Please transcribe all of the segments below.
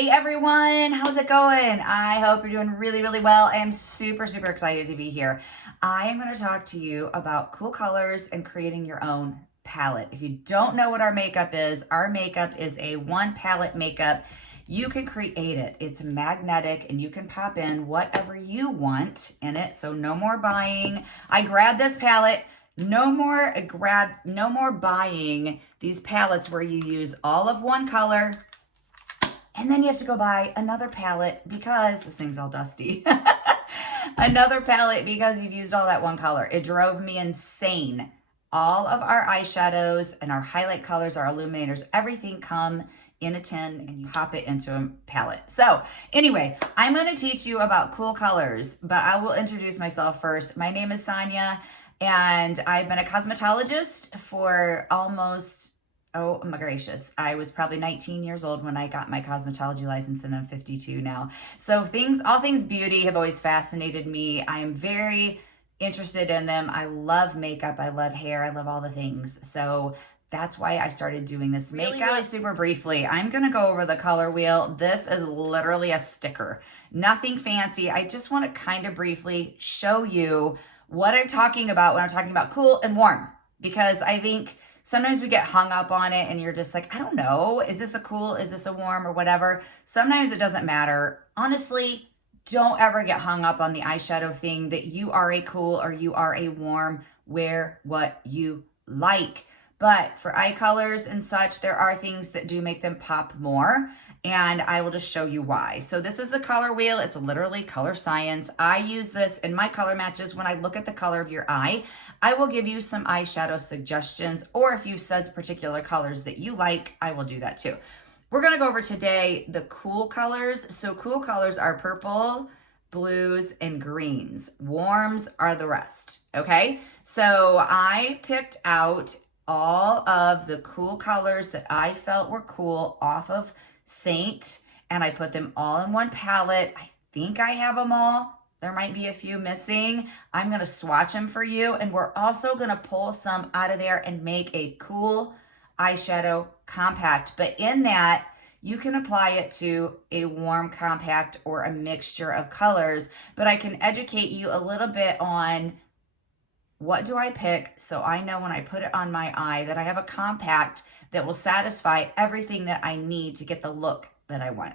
Hey everyone, how's it going? I hope you're doing really, really well. I am super, super excited to be here. I am going to talk to you about cool colors and creating your own palette. If you don't know what our makeup is a one palette makeup. You can create it. It's magnetic and you can pop in whatever you want in it. So no more buying. I grabbed this palette. No more buying these palettes where you use all of one color and then you have to go buy another palette because this thing's all dusty. Another palette because you've used all that one color. It drove me insane. All of our eyeshadows and our highlight colors, our illuminators, everything come in a tin and you pop it into a palette. So anyway, I'm going to teach you about cool colors, but I will introduce myself first. My name is Sonia and I've been a cosmetologist for almost, oh my gracious, I was probably 19 years old when I got my cosmetology license and I'm 52 now. So all things beauty have always fascinated me. I am very interested in them. I love makeup. I love hair. I love all the things. So that's why I started doing this makeup. Really super briefly, I'm going to go over the color wheel. This is literally a sticker. Nothing fancy. I just want to kind of briefly show you what I'm talking about when I'm talking about cool and warm, because I think sometimes we get hung up on it and you're just like, I don't know, is this a cool, is this a warm or whatever? Sometimes it doesn't matter. Honestly, don't ever get hung up on the eyeshadow thing that you are a cool or you are a warm. Wear what you like. But for eye colors and such, there are things that do make them pop more. And I will just show you why. So this is the color wheel. It's literally color science. I use this in my color matches. When I look at the color of your eye, I will give you some eyeshadow suggestions, or if you've said particular colors that you like, I will do that too. We're gonna go over today the cool colors. So cool colors are purple, blues, and greens. Warms are the rest, okay? So I picked out all of the cool colors that I felt were cool off of SEINT, and I put them all in one palette. I think I have them all. There might be a few missing. I'm going to swatch them for you, and we're also going to pull some out of there and make a cool eyeshadow compact. But in that, you can apply it to a warm compact or a mixture of colors, but I can educate you a little bit on what do I pick so I know when I put it on my eye that I have a compact that will satisfy everything that I need to get the look that I want.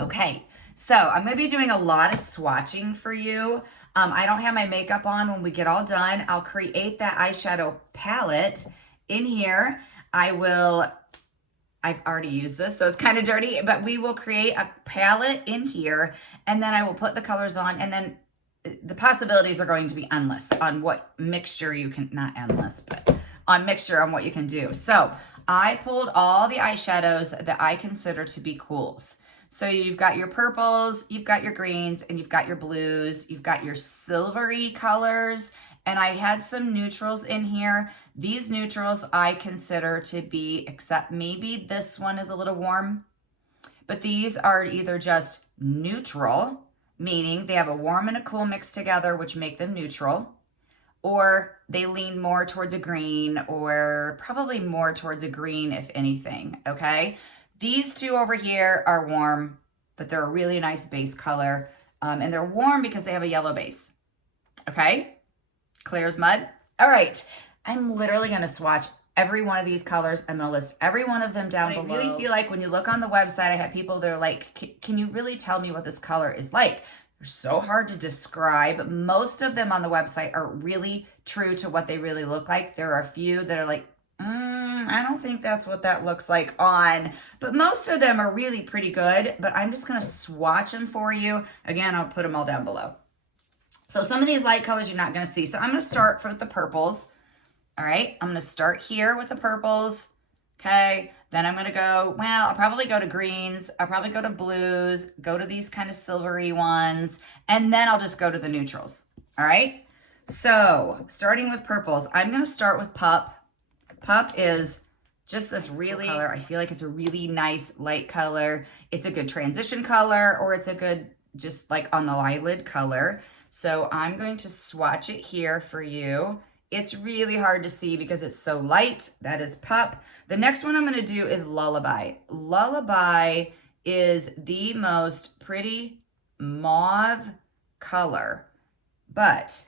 Okay, so I'm gonna be doing a lot of swatching for you. I don't have my makeup on. When we get all done, I'll create that eyeshadow palette in here. I've already used this, so it's kind of dirty, but we will create a palette in here, and then I will put the colors on, and then the possibilities are going to be endless on what mixture you can, not endless, but on mixture on what you can do. So I pulled all the eyeshadows that I consider to be cools. So you've got your purples, you've got your greens, and you've got your blues, you've got your silvery colors, and I had some neutrals in here. These neutrals I consider to be, except maybe this one is a little warm, but these are either just neutral, meaning they have a warm and a cool mixed together, which make them neutral, or they lean more towards a green, or probably more towards a green, if anything, okay? These two over here are warm, but they're a really nice base color, and they're warm because they have a yellow base, okay? Clear as mud. All right, I'm literally gonna swatch every one of these colors. I'm gonna list every one of them down below. I really feel like when you look on the website, I have people that are like, can you really tell me what this color is like? They're so hard to describe. Most of them on the website are really true to what they really look like. There are a few that are like, I don't think that's what that looks like on, but most of them are really pretty good, but I'm just gonna swatch them for you. Again, I'll put them all down below. So some of these light colors you're not gonna see. So I'm gonna start with the purples. All right, I'm gonna start here with the purples, okay? Then I'm gonna go, well, I'll probably go to greens, I'll probably go to blues, go to these kind of silvery ones, and then I'll just go to the neutrals, all right? So starting with purples, I'm gonna start with Pup. Pup is just this really color. I feel like it's a really nice light color. It's a good transition color, or it's a good just like on the eyelid color. So I'm going to swatch it here for you. It's really hard to see because it's so light. That is Pup. The next one I'm going to do is Lullaby. Lullaby is the most pretty mauve color, but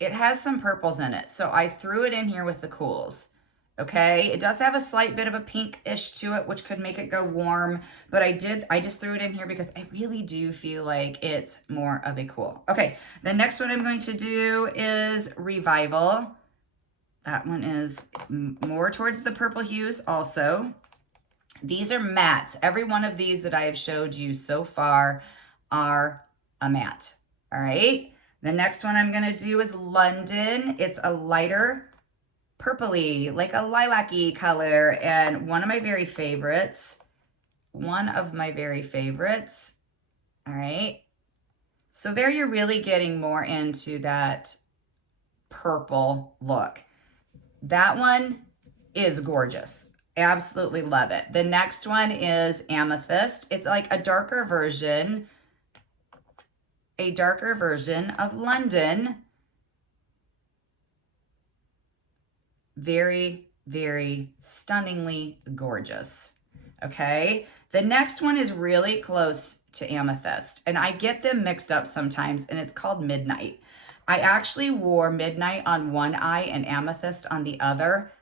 it has some purples in it. So I threw it in here with the cools. Okay, it does have a slight bit of a pinkish to it, which could make it go warm, but I just threw it in here because I really do feel like it's more of a cool. Okay, the next one I'm going to do is Revival. That one is more towards the purple hues also. These are mattes. Every one of these that I have showed you so far are a matte, all right? The next one I'm gonna do is London. It's a lighter purpley, like a lilac-y color, and one of my very favorites, all right? So there you're really getting more into that purple look. That one is gorgeous. Absolutely love it. The next one is Amethyst. It's like a darker version of London. Very, very stunningly gorgeous. Okay. The next one is really close to Amethyst, and I get them mixed up sometimes, and it's called Midnight. I actually wore Midnight on one eye and Amethyst on the other,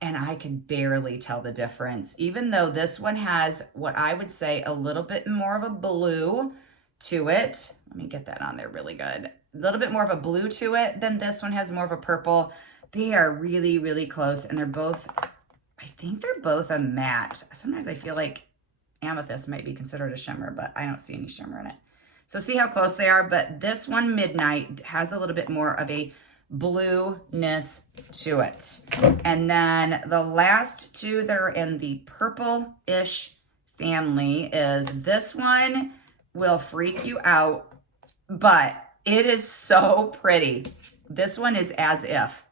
and I could barely tell the difference, even though this one has what I would say a little bit more of a blue to it. Let me get that on there really good. A little bit more of a blue to it than this one has more of a purple. They are really, really close, and they're both, I think they're both a matte. Sometimes I feel like Amethyst might be considered a shimmer, but I don't see any shimmer in it. So see how close they are, but this one, Midnight, has a little bit more of a blueness to it. And then the last two that are in the purple-ish family is this one will freak you out, but it is so pretty. This one is As If.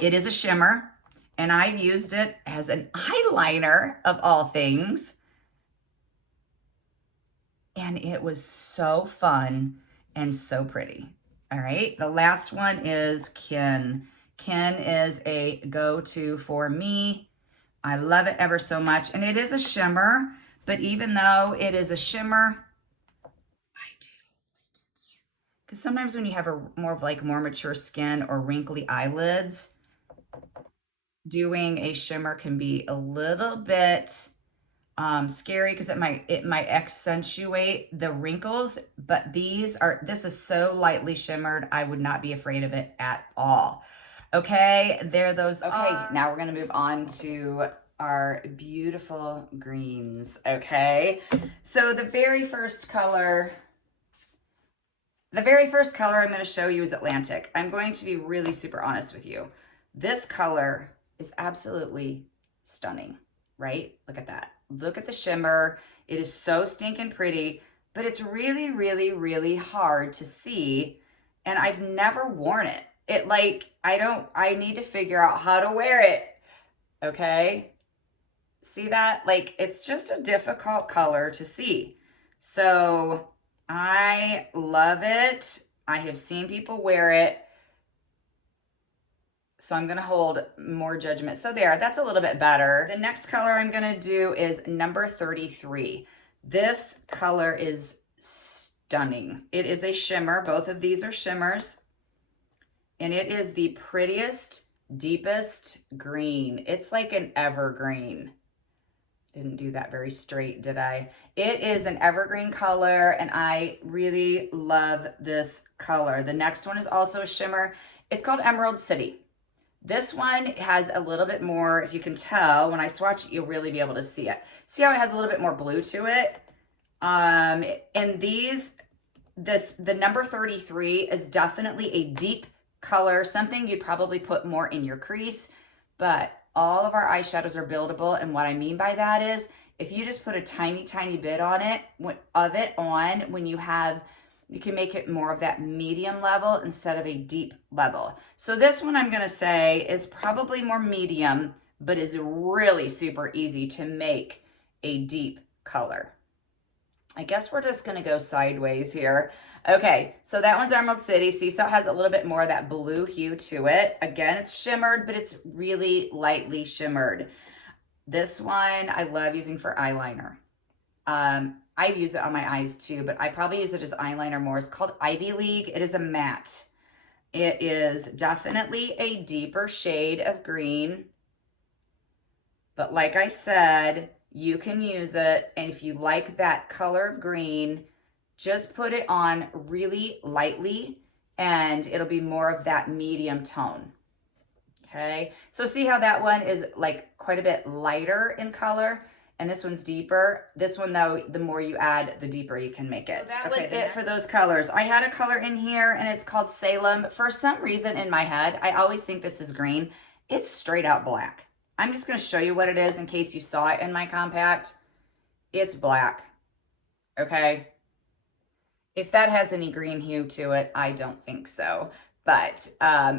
It is a shimmer, and I've used it as an eyeliner of all things. And it was so fun and so pretty. All right, the last one is Kin. Kin is a go-to for me. I love it ever so much. And it is a shimmer, but even though it is a shimmer, I do like it. Because sometimes when you have a more mature skin or wrinkly eyelids, doing a shimmer can be a little bit scary because it might accentuate the wrinkles, but this is so lightly shimmered, I would not be afraid of it at all. Okay, there those are. Now we're gonna move on to our beautiful greens. Okay, so the very first color I'm going to show you is Atlantic. I'm going to be really super honest with you. This color is absolutely stunning, right? Look at that. Look at the shimmer. It is so stinking pretty, but it's really, really, really hard to see. And I've never worn it. I need to figure out how to wear it. Okay. See that? Like, it's just a difficult color to see. So I love it. I have seen people wear it. So I'm going to hold more judgment. So that's a little bit better. The next color I'm going to do is number 33. This color is stunning. It is a shimmer. Both of these are shimmers. And it is the prettiest, deepest green. It's like an evergreen. Didn't do that very straight, did I? It is an evergreen color, and I really love this color. The next one is also a shimmer. It's called Emerald City. This one has a little bit more, if you can tell, when I swatch it, you'll really be able to see it. See how it has a little bit more blue to it? And the number 33 is definitely a deep color, something you'd probably put more in your crease, but all of our eyeshadows are buildable. And what I mean by that is if you just put a tiny, tiny bit on it, you can make it more of that medium level instead of a deep level. So this one I'm gonna say is probably more medium, but is really super easy to make a deep color. I guess we're just gonna go sideways here. Okay, so that one's Emerald City. Seesaw has a little bit more of that blue hue to it. Again, it's shimmered, but it's really lightly shimmered. This one I love using for eyeliner. I use it on my eyes too, but I probably use it as eyeliner more. It's called Ivy League. It is a matte. It is definitely a deeper shade of green. But like I said, you can use it. And if you like that color of green, just put it on really lightly and it'll be more of that medium tone. Okay, so see how that one is like quite a bit lighter in color and this one's deeper. This one though, the more you add, the deeper you can make it. So that was it for those colors. I had a color in here and it's called Salem. For some reason in my head, I always think this is green. It's straight out black. I'm just gonna show you what it is in case you saw it in my compact. It's black, okay? If that has any green hue to it, I don't think so. But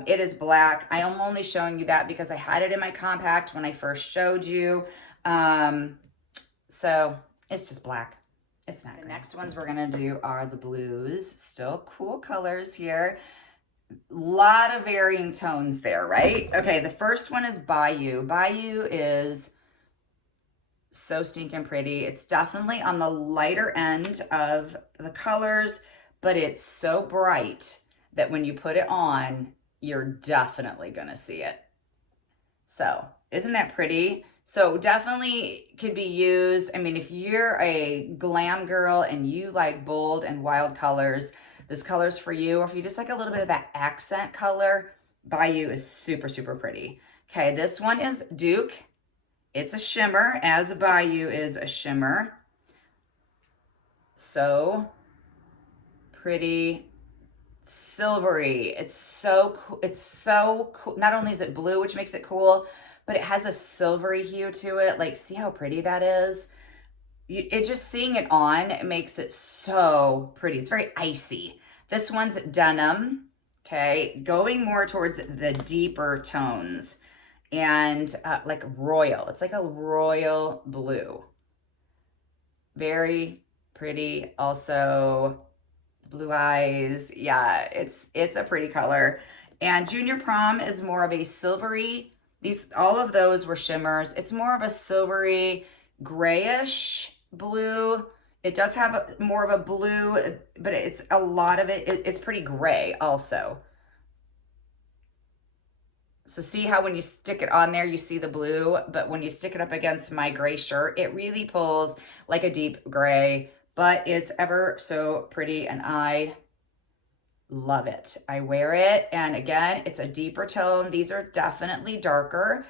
it is black. I am only showing you that because I had it in my compact when I first showed you. So it's just black. It's not green. The next ones we're gonna do are the blues. Still cool colors here. Lot of varying tones there, right? Okay, the first one is Bayou. Bayou is so stinking pretty. It's definitely on the lighter end of the colors, but it's so bright that when you put it on, you're definitely gonna see it. So, isn't that pretty? So definitely could be used. I mean, if you're a glam girl and you like bold and wild colors, this color's for you. Or if you just like a little bit of that accent color, Bayou is super, super pretty. Okay, this one is Duke. It's a shimmer, as Bayou is a shimmer. So pretty. Silvery. It's so cool. It's so cool. Not only is it blue, which makes it cool, but it has a silvery hue to it. Like, see how pretty that is? It just seeing it on, it makes it so pretty. It's very icy. This one's Denim, okay? Going more towards the deeper tones and like royal. It's like a royal blue. Very pretty. Also, blue eyes. Yeah, it's a pretty color. And Junior Prom is more of a silvery. All of those were shimmers. It's more of a silvery grayish blue. It does have more of a blue, but it's a lot of it's pretty gray also. So see how when you stick it on there, you see the blue, but when you stick it up against my gray shirt, it really pulls like a deep gray, but it's ever so pretty and I love it. I wear it, and again, it's a deeper tone. These are definitely darker.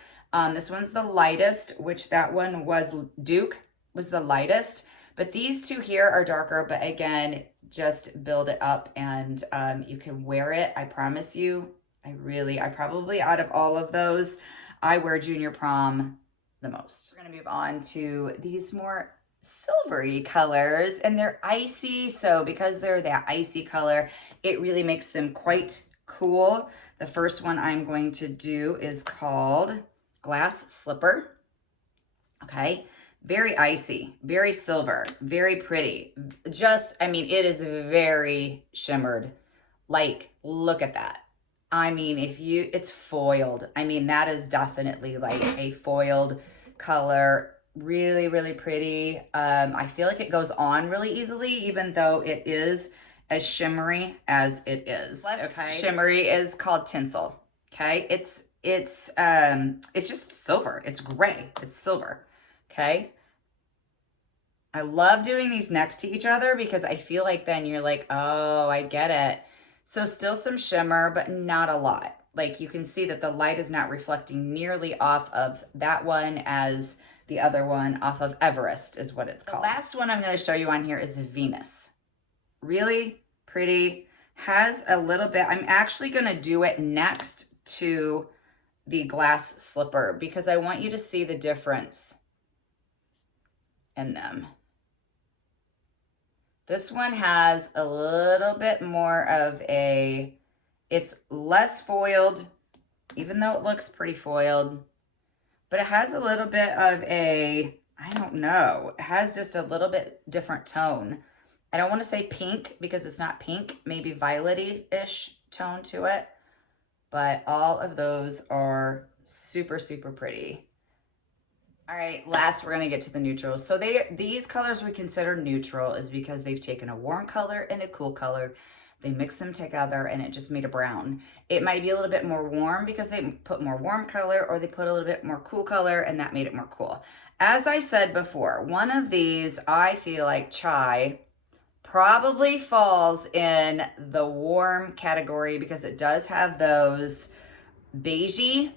This one's the lightest, which that one was Duke, was the lightest. But these two here are darker, but again, just build it up and you can wear it. I promise you, I probably out of all of those, I wear Junior Prom the most. We're gonna move on to these more silvery colors, and they're icy, so because they're that icy color, it really makes them quite cool. The first one I'm going to do is called Glass Slipper. Okay, very icy, very silver, very pretty. Just, I mean, it is very shimmered. Like, look at that. I mean, it's foiled. I mean, that is definitely like a foiled color. Really, really pretty. I feel like it goes on really easily, even though it is as shimmery as it is. Okay. Shimmery is called Tinsel. Okay. It's just silver. It's gray. It's silver. Okay. I love doing these next to each other because I feel like then you're like, oh, I get it. So still some shimmer, but not a lot. Like you can see that the light is not reflecting nearly off of that one as the other one off of Everest is what it's called. The last one I'm going to show you on here is Venus. Really pretty. Has a little bit. I'm actually going to do it next to the Glass Slipper because I want you to see the difference in them. This one has a little bit more of it's less foiled, even though it looks pretty foiled, but it has a little bit of I don't know, it has just a little bit different tone. I don't want to say pink because it's not pink, maybe violet-ish tone to it, but all of those are super, super pretty. All right, last we're gonna get to the neutrals. So these colors we consider neutral is because they've taken a warm color and a cool color. They mix them together and it just made a brown. It might be a little bit more warm because they put more warm color, or they put a little bit more cool color and that made it more cool. As I said before, one of these, I feel like Chai, probably falls in the warm category because it does have those beigey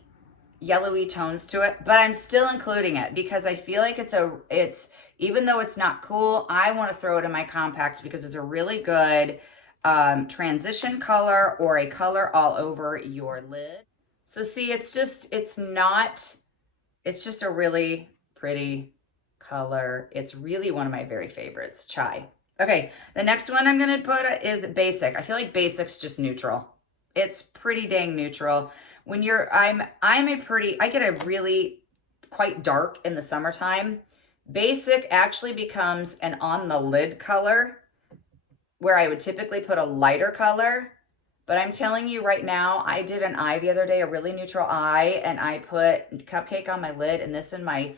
yellowy tones to it, but I'm still including it because I feel like it's even though it's not cool, I want to throw it in my compact because it's a really good transition color or a color all over your lid. So see, it's just a really pretty color. It's really one of my very favorites, Chai. Okay, the next one I'm gonna put is Basic. I feel like Basic's just neutral. It's pretty dang neutral. When I get a really quite dark in the summertime. Basic actually becomes an on the lid color where I would typically put a lighter color. But I'm telling you right now, I did an eye the other day, a really neutral eye, and I put Cupcake on my lid and this in my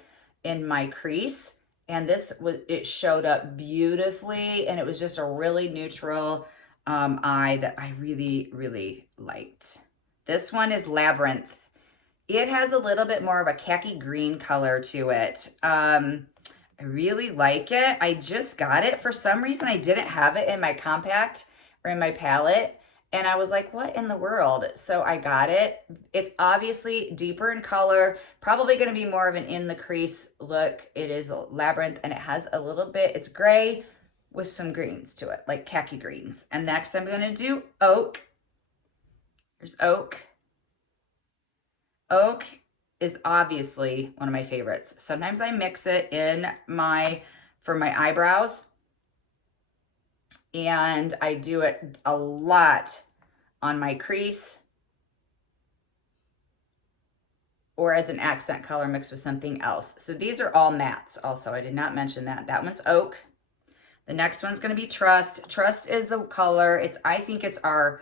crease. And it showed up beautifully, and it was just a really neutral eye that I really, really liked. This one is Labyrinth. It has a little bit more of a khaki green color to it. I really like it. I just got it. For some reason, I didn't have it in my compact or in my palette. And I was like, what in the world? So I got it. It's obviously deeper in color, probably going to be more of an in the crease look. It is a Labyrinth, and it has a little bit, it's gray with some greens to it, like khaki greens. And next I'm going to do Oak. There's Oak. Oak is obviously one of my favorites. Sometimes I mix it for my eyebrows. And I do it a lot on my crease or as an accent color mixed with something else. So these are all mattes also. I did not mention that. That one's Oak. The next one's going to be Trust. Trust is the color. I think it's our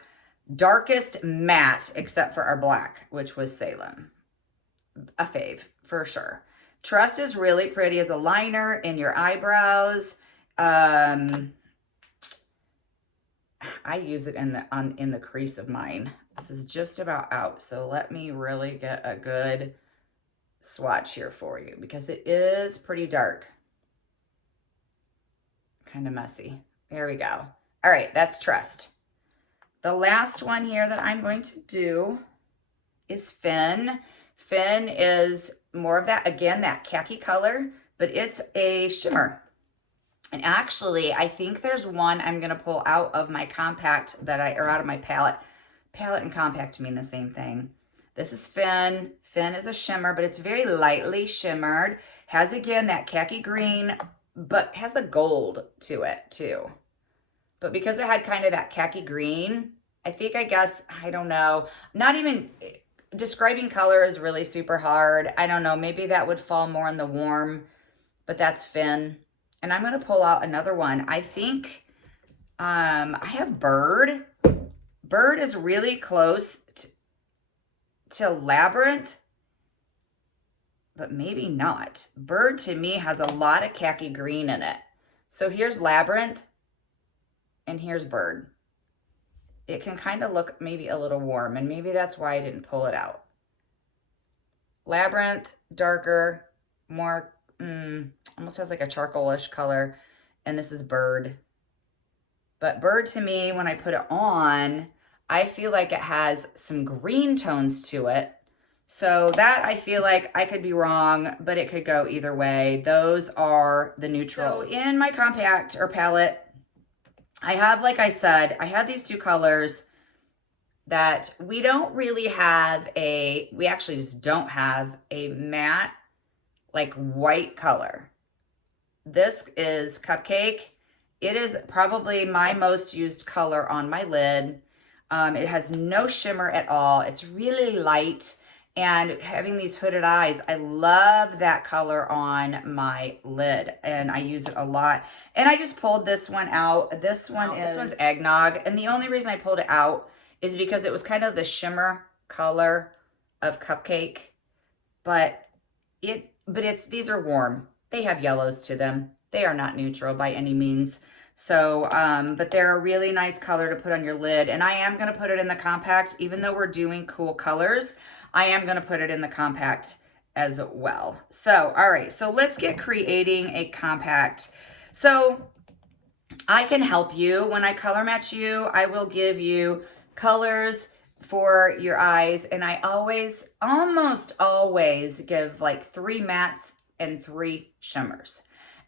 darkest matte except for our black, which was Salem. A fave for sure. Trust is really pretty as a liner in your eyebrows. I use it in the crease of mine. This is just about out. So let me really get a good swatch here for you because it is pretty dark. Kind of messy. There we go. All right, that's Trust. The last one here that I'm going to do is Fin. Fin is more of that, again, that khaki color, but it's a shimmer. And actually, I think there's one I'm going to pull out of my compact or out of my palette. Palette and compact mean the same thing. This is Fin. Fin is a shimmer, but it's very lightly shimmered. Has, again, that khaki green, but has a gold to it, too. But because it had kind of that khaki green, I don't know. Not even describing color is really super hard. I don't know. Maybe that would fall more in the warm, but that's Fin. And I'm going to pull out another one. I think I have Bird. Bird is really close to Labyrinth, but maybe not. Bird to me has a lot of khaki green in it. So here's Labyrinth and here's Bird. It can kind of look maybe a little warm, and maybe that's why I didn't pull it out. Labyrinth, darker, more almost has like a charcoalish color, and this is Bird. But Bird to me, when I put it on, I feel like it has some green tones to it. So that I feel like I could be wrong, but it could go either way. Those are the neutrals. So in my compact or palette, I have, like I said, I have these two colors that we don't really have we actually just don't have a matte, like white color. This is Cupcake. It is probably my most used color on my lid. It has no shimmer at all. It's really light. And having these hooded eyes, I love that color on my lid. And I use it a lot. And I just pulled this one out. This one's Eggnog. And the only reason I pulled it out is because it was kind of the shimmer color of Cupcake. But but these are warm. They have yellows to them. They are not neutral by any means. So, but they're a really nice color to put on your lid. And I am going to put it in the compact. Even though we're doing cool colors, I am going to put it in the compact as well. So, all right. So let's get creating a compact. So I can help you. When I color match you, I will give you colors for your eyes. And I almost always give like 3 mattes and 3 shimmers.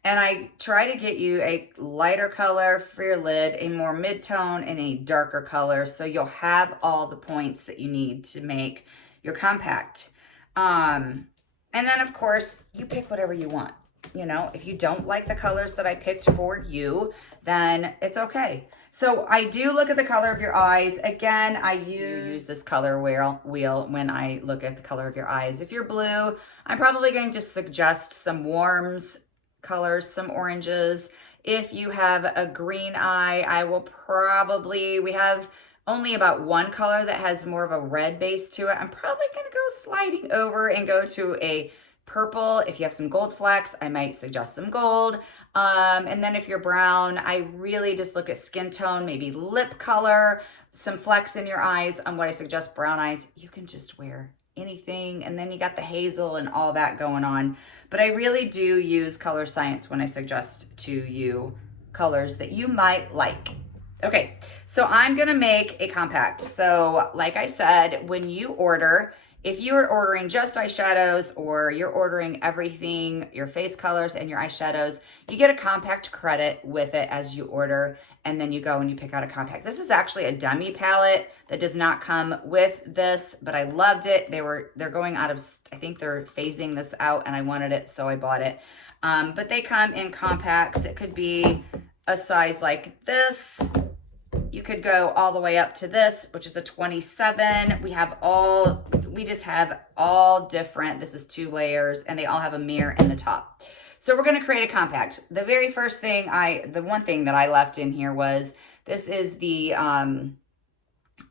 And I try to get you a lighter color for your lid, a more mid-tone, and a darker color. So you'll have all the points that you need to make your compact. And then of course, you pick whatever you want. You know, if you don't like the colors that I picked for you, then it's okay. So I do look at the color of your eyes. Again, I use this color wheel when I look at the color of your eyes. If you're blue, I'm probably going to suggest some warms colors, some oranges. If you have a green eye, I will probably, we have only about one color that has more of a red base to it. I'm probably going to go sliding over and go to a purple. If you have some gold flecks, I might suggest some gold. And then if you're brown, I really just look at skin tone, maybe lip color, some flecks in your eyes. On what I suggest, brown eyes, you can just wear anything. And then you got the hazel and all that going on. But I really do use color science when I suggest to you colors that you might like. Okay, so I'm gonna make a compact. So like I said, when you order, if you are ordering just eyeshadows or you're ordering everything, your face colors and your eyeshadows, you get a compact credit with it as you order, and then you go and you pick out a compact. This is actually a dummy palette that does not come with this, but I loved it. They're going out of, I think they're phasing this out, and I wanted it, so I bought it. But they come in compacts. It could be a size like this. You could go all the way up to this, which is a 27. We just have all different, this is 2 layers, and they all have a mirror in the top. So we're gonna create a compact. The very first thing the one thing that I left in here was, this is the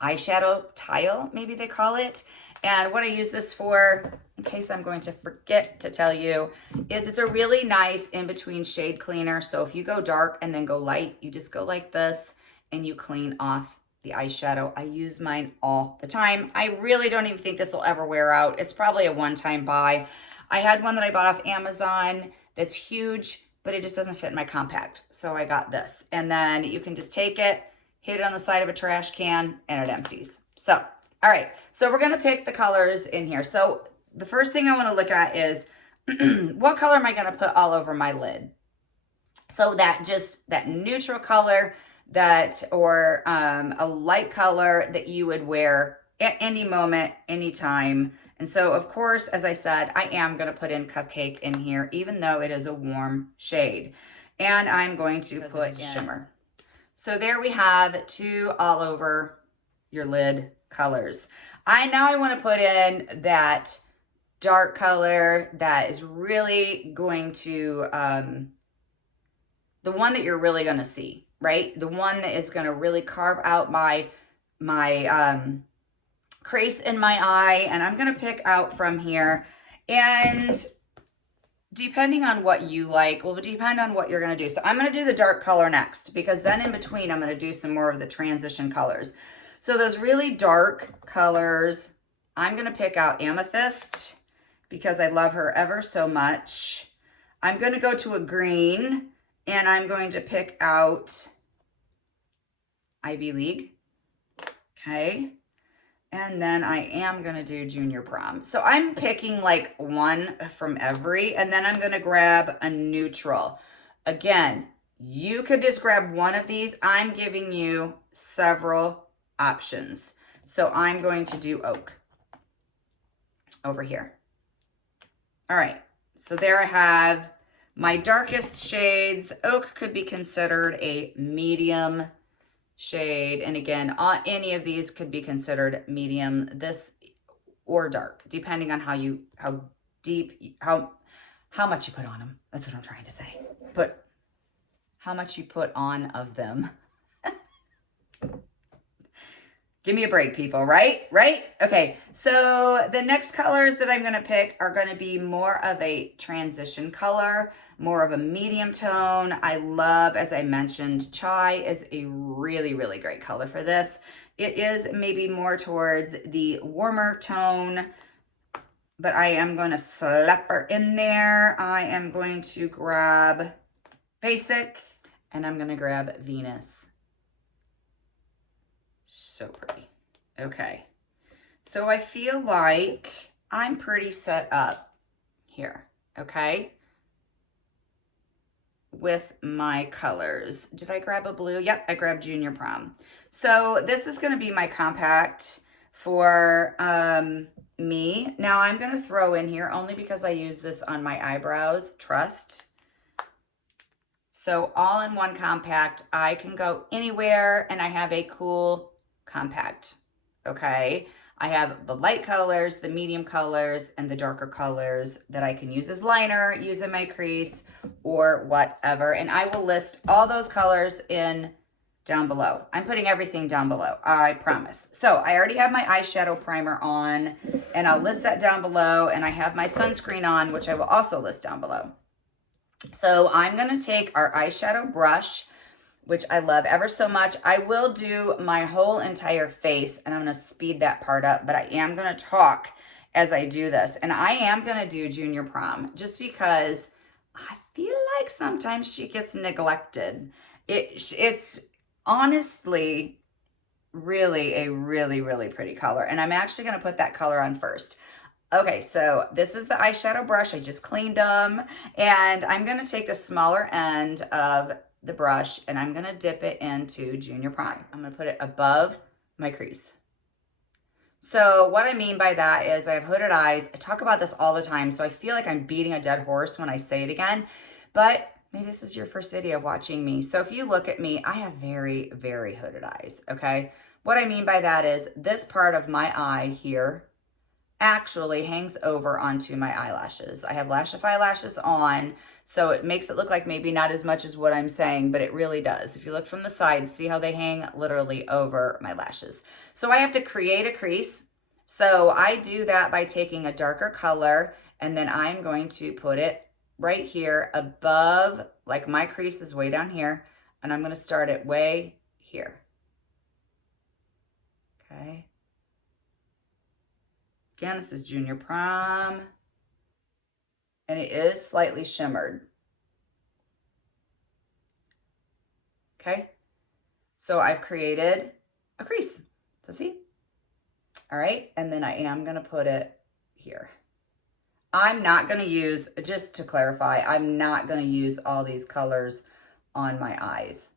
eyeshadow tile, maybe they call it. And what I use this for, in case I'm going to forget to tell you, is it's a really nice in-between shade cleaner. So if you go dark and then go light, you just go like this and you clean off the eyeshadow. I use mine all the time. I really don't even think this will ever wear out. It's probably a one-time buy. I had one that I bought off Amazon that's huge, but it just doesn't fit in my compact. So I got this. And then you can just take it, hit it on the side of a trash can, and it empties. So, all right. So we're gonna pick the colors in here. So the first thing I wanna look at is, what color am I gonna put all over my lid? So that neutral color, or a light color that you would wear at any moment, anytime. And so, of course, as I said, I am going to put in Cupcake in here, even though it is a warm shade. And I'm going to put shimmer. So there we have 2 all over your lid colors. Now I want to put in that dark color that is really going to, the one that you're really going to see. Right? The one that is going to really carve out my crease in my eye. And I'm going to pick out from here. And depending on what you like, will depend on what you're going to do. So I'm going to do the dark color next, because then in between, I'm going to do some more of the transition colors. So those really dark colors, I'm going to pick out Amethyst because I love her ever so much. I'm going to go to a green, and I'm going to pick out Ivy League, okay? And then I am gonna do Junior Prom. So I'm picking like one from every, and then I'm gonna grab a neutral. Again, you could just grab one of these. I'm giving you several options. So I'm going to do Oak over here. All right, so there I have my darkest shades. Oak could be considered a medium shade. And again, any of these could be considered medium, this or dark, depending on how much you put on them. That's what I'm trying to say. But how much you put on of them. Give me a break, people, right? Right? Okay, so the next colors that I'm gonna pick are gonna be more of a transition color, more of a medium tone. I love, as I mentioned, chai is a really, really great color for this. It is maybe more towards the warmer tone, but I am gonna slap her in there. I am going to grab Basic, and I'm gonna grab Venus. So pretty. Okay, so I feel like I'm pretty set up here, okay, with my colors. Did I grab a blue? Yep, I grabbed Junior Prom. So this is going to be my compact for me. Now I'm going to throw in here, only because I use this on my eyebrows, Trust. So all in one compact, I can go anywhere, and I have a cool compact, okay? I have the light colors, the medium colors, and the darker colors that I can use as liner, use in my crease, or whatever. And I will list all those colors in down below. I'm putting everything down below, I promise. So I already have my eyeshadow primer on, and I'll list that down below, and I have my sunscreen on, which I will also list down below. So I'm going to take our eyeshadow brush, which I love ever so much. I will do my whole entire face, and I'm going to speed that part up, but I am going to talk as I do this. And I am going to do Junior Prom just because I feel like sometimes she gets neglected. It's honestly really a really pretty color, and I'm actually going to put that color on first. Okay, so this is the eyeshadow brush. I just cleaned them, and I'm going to take the smaller end of the brush, and I'm going to dip it into Junior Prom. I'm going to put it above my crease. So what I mean by that is I have hooded eyes. I talk about this all the time, so I feel like I'm beating a dead horse when I say it again, but maybe this is your first video watching me. So if you look at me, I have very hooded eyes, okay? What I mean by that is this part of my eye here actually hangs over onto my eyelashes. I have Lashify lashes on, so it makes it look like maybe not as much as what I'm saying, but it really does. If you look from the side, see how they hang literally over my lashes. So I have to create a crease. So I do that by taking a darker color, and then I'm going to put it right here above, like my crease is way down here, and I'm going to start it way here. Okay. Again, this is Junior Prom, and it is slightly shimmered. Okay, so I've created a crease. So see? All right, and then I am gonna put it here. I'm not gonna use, just to clarify, I'm not gonna use all these colors on my eyes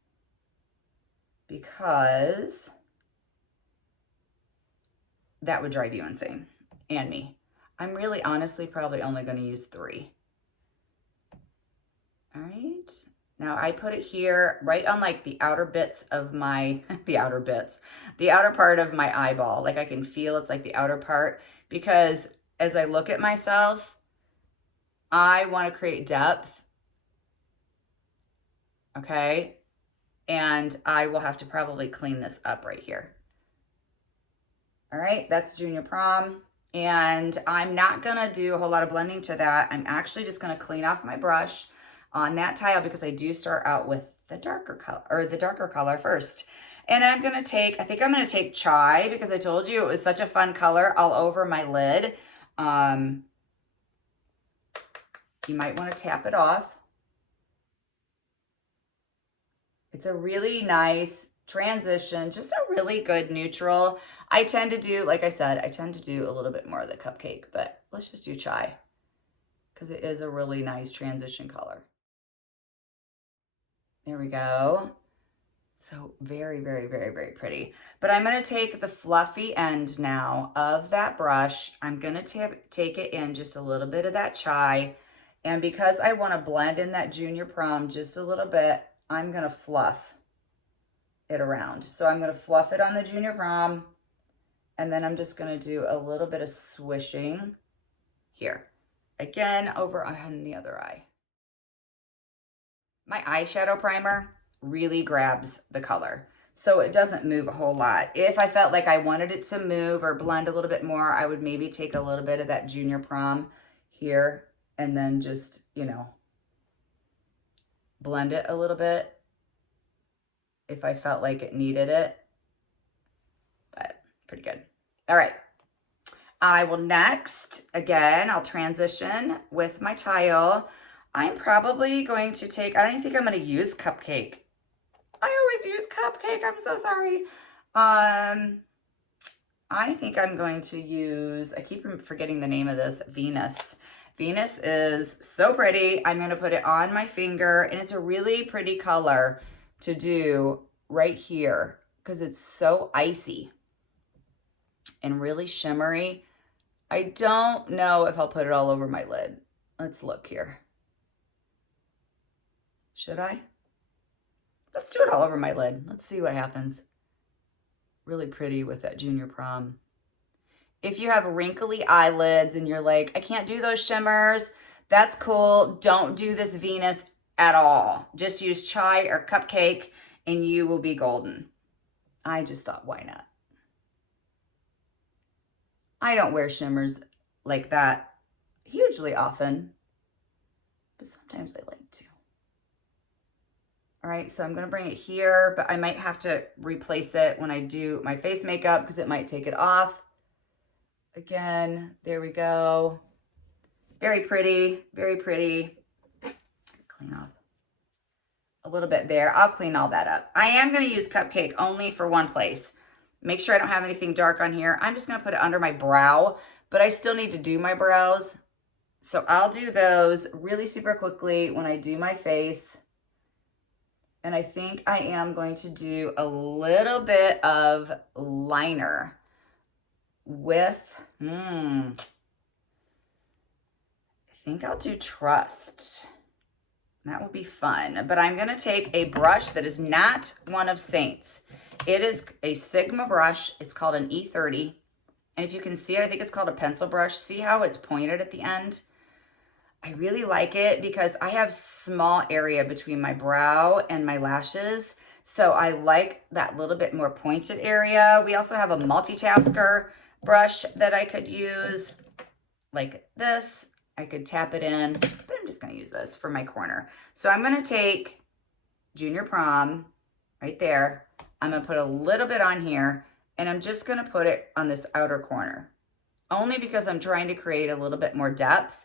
because that would drive you insane. And me. I'm really honestly probably only going to use 3. All right. Now I put it here right on like the outer bits of my, the outer part of my eyeball. Like I can feel it's like the outer part, because as I look at myself, I want to create depth. Okay. And I will have to probably clean this up right here. All right. That's Junior Prom. And I'm not going to do a whole lot of blending to that. I'm actually just going to clean off my brush on that tile because I do start out with the darker color, or the darker color first. And I'm going to take, I think I'm going to take Chai, because I told you it was such a fun color all over my lid. You might want to tap it off. It's a really nice transition, just a really good neutral. I tend to do, like I said, I tend to do a little bit more of the Cupcake, but let's just do Chai because it is a really nice transition color. There we go. So very pretty. But I'm going to take the fluffy end now of that brush. I'm going to take it in just a little bit of that Chai. And because I want to blend in that Junior Prom just a little bit, I'm going to fluff it around. So I'm going to fluff it on the Junior Prom, and then I'm just going to do a little bit of swishing here. Again, over on the other eye. My eyeshadow primer really grabs the color. so it doesn't move a whole lot. If I felt like I wanted it to move or blend a little bit more, I would maybe take a little bit of that Junior Prom here and then just, you know, blend it a little bit if I felt like it needed it, but pretty good. All right. I will next, again, I'll transition with my tile. I'm probably going to take, I don't even think I'm going to use Cupcake. I always use Cupcake. I'm so sorry. I think I'm going to use, I keep forgetting the name of this, Venus. Venus is so pretty. I'm going to put it on my finger, and it's a really pretty color to do right here because it's so icy and really shimmery. I don't know if I'll put it all over my lid. Let's look here. Should I? Let's do it all over my lid. Let's see what happens. Really pretty with that Junior Prom. If you have wrinkly eyelids and you're like, I can't do those shimmers, that's cool. Don't do this Venus at all. Just use Chai or Cupcake and you will be golden. I just thought, why not? I don't wear shimmers like that hugely often, but sometimes I like to. All right, so I'm gonna bring it here, but I might have to replace it when I do my face makeup because it might take it off. Again, there we go. Very pretty, very pretty. Clean off a little bit there. I'll clean all that up. I am gonna use Cupcake only for one place. Make sure I don't have anything dark on here. I'm just gonna put it under my brow, but I still need to do my brows. So I'll do those really super quickly when I do my face. And I think I am going to do a little bit of liner with, I think I'll do Trust. That will be fun. But I'm going to take a brush that is not one of SEINT's. It is a Sigma brush. It's called an E30. And if you can see it, I think it's called a pencil brush. See how it's pointed at the end? I really like it because I have small area between my brow and my lashes. So I like that little bit more pointed area. We also have a multitasker brush that I could use like this. I could tap it in, but I'm just gonna use this for my corner. So I'm gonna take Junior Prom right there. I'm gonna put a little bit on here and I'm just gonna put it on this outer corner. Only because I'm trying to create a little bit more depth.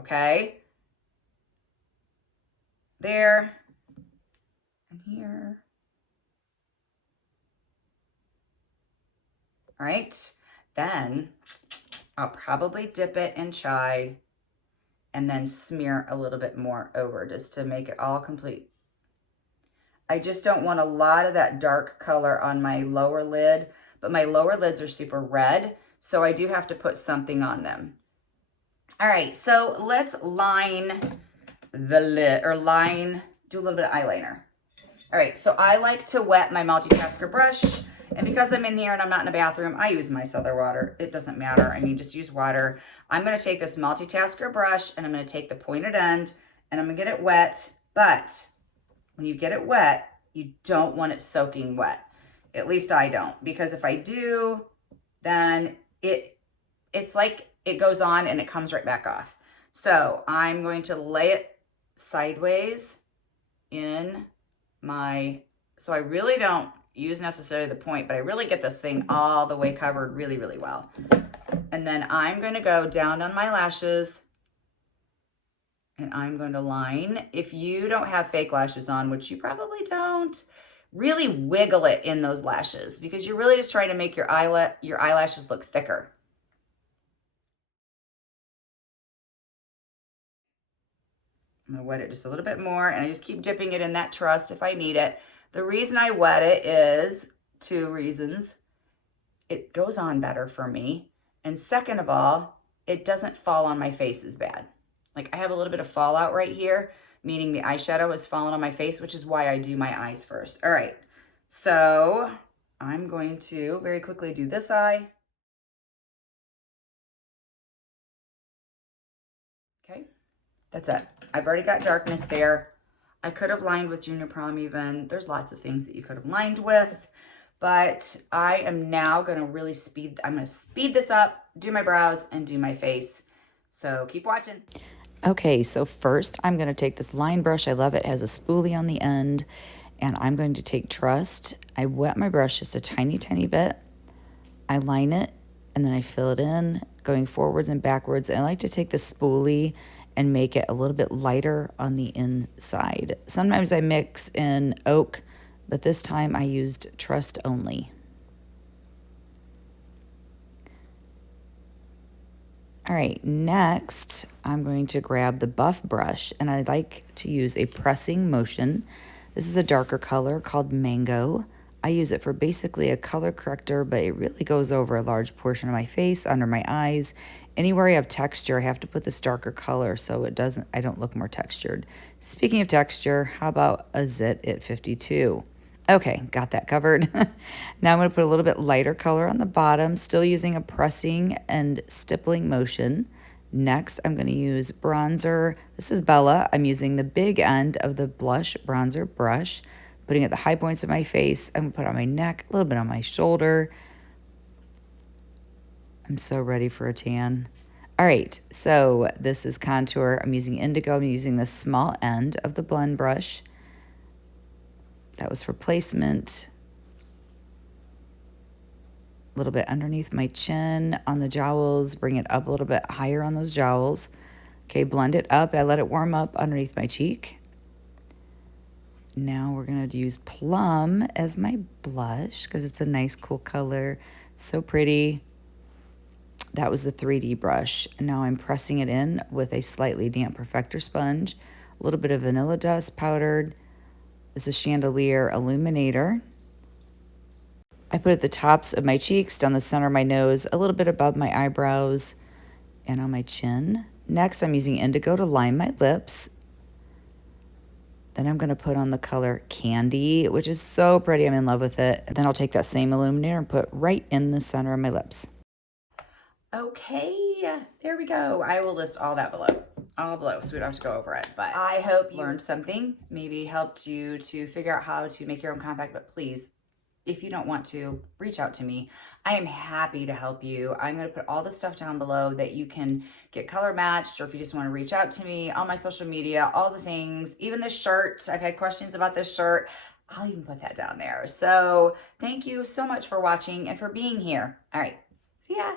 Okay, there and here. All right, then I'll probably dip it in Chai and then smear a little bit more over just to make it all complete. I just don't want a lot of that dark color on my lower lid, but my lower lids are super red, so I do have to put something on them. All right, so let's line the lid, or do a little bit of eyeliner. All right, so I like to wet my multitasker brush, and because I'm in here and I'm not in a bathroom, I use micellar water. It doesn't matter. I mean, just use water. I'm gonna take this multitasker brush and I'm gonna take the pointed end and I'm gonna get it wet, but when you get it wet, you don't want it soaking wet. At least I don't, because if I do, then it's like it goes on and it comes right back off. So I'm going to lay it sideways in my, so I really don't use necessarily the point, but I really get this thing all the way covered really, really well. And then I'm going to go down on my lashes and I'm going to line. If you don't have fake lashes on, which you probably don't, really wiggle it in those lashes because you're really just trying to make your eyelashes look thicker. I'm gonna wet it just a little bit more and I just keep dipping it in that Trust if I need it. The reason I wet it is 2 reasons. It goes on better for me. And second of all, it doesn't fall on my face as bad. Like I have a little bit of fallout right here, meaning the eyeshadow is falling on my face, which is why I do my eyes first. All right, so I'm going to very quickly do this eye. Okay, that's it. I've already got darkness there. I could have lined with Junior Prom even. There's lots of things that you could have lined with. But I am now going to really I'm going to speed this up, do my brows, and do my face. So keep watching. Okay, so first I'm going to take this line brush. I love it. It has a spoolie on the end. And I'm going to take Trust. I wet my brush just a tiny, tiny bit. I line it, and then I fill it in, going forwards and backwards. And I like to take the spoolie and make it a little bit lighter on the inside. Sometimes I mix in Oak, but this time I used Trust only. All right, next I'm going to grab the Buff brush, and I like to use a pressing motion. This is a darker color called Mango. I use it for basically a color corrector, but it really goes over a large portion of my face, under my eyes. Anywhere I have texture, I have to put this darker color so I don't look more textured. Speaking of texture, how about a Zit at 52? Okay, got that covered. Now I'm going to put a little bit lighter color on the bottom, still using a pressing and stippling motion. Next, I'm going to use bronzer. This is Bella. I'm using the big end of the blush bronzer brush, putting at the high points of my face. I'm going to put it on my neck, a little bit on my shoulder. I'm so ready for a tan. All right, so this is contour. I'm using indigo. I'm using the small end of the blend brush. That was for placement. A little bit underneath my chin, on the jowls, bring it up a little bit higher on those jowls. Okay, blend it up. I let it warm up underneath my cheek. Now we're going to use Plum as my blush because it's a nice, cool color. So pretty. That was the 3D brush. And now I'm pressing it in with a slightly damp perfector sponge. A little bit of vanilla dust powdered. This is Chandelier Illuminator. I put it at the tops of my cheeks, down the center of my nose, a little bit above my eyebrows, and on my chin. Next, I'm using indigo to line my lips. Then I'm going to put on the color Candy, which is so pretty. I'm in love with it. And then I'll take that same illuminator and put right in the center of my lips. Okay, there we go. I will list all that below. All below, so we don't have to go over it. But I hope you learned something, maybe helped you to figure out how to make your own compact. But please, if you don't want to, reach out to me. I am happy to help you. I'm going to put all the stuff down below that you can get color matched, or if you just want to reach out to me on my social media, all the things, even this shirt. I've had questions about this shirt. I'll even put that down there. So thank you so much for watching and for being here. All right, see ya.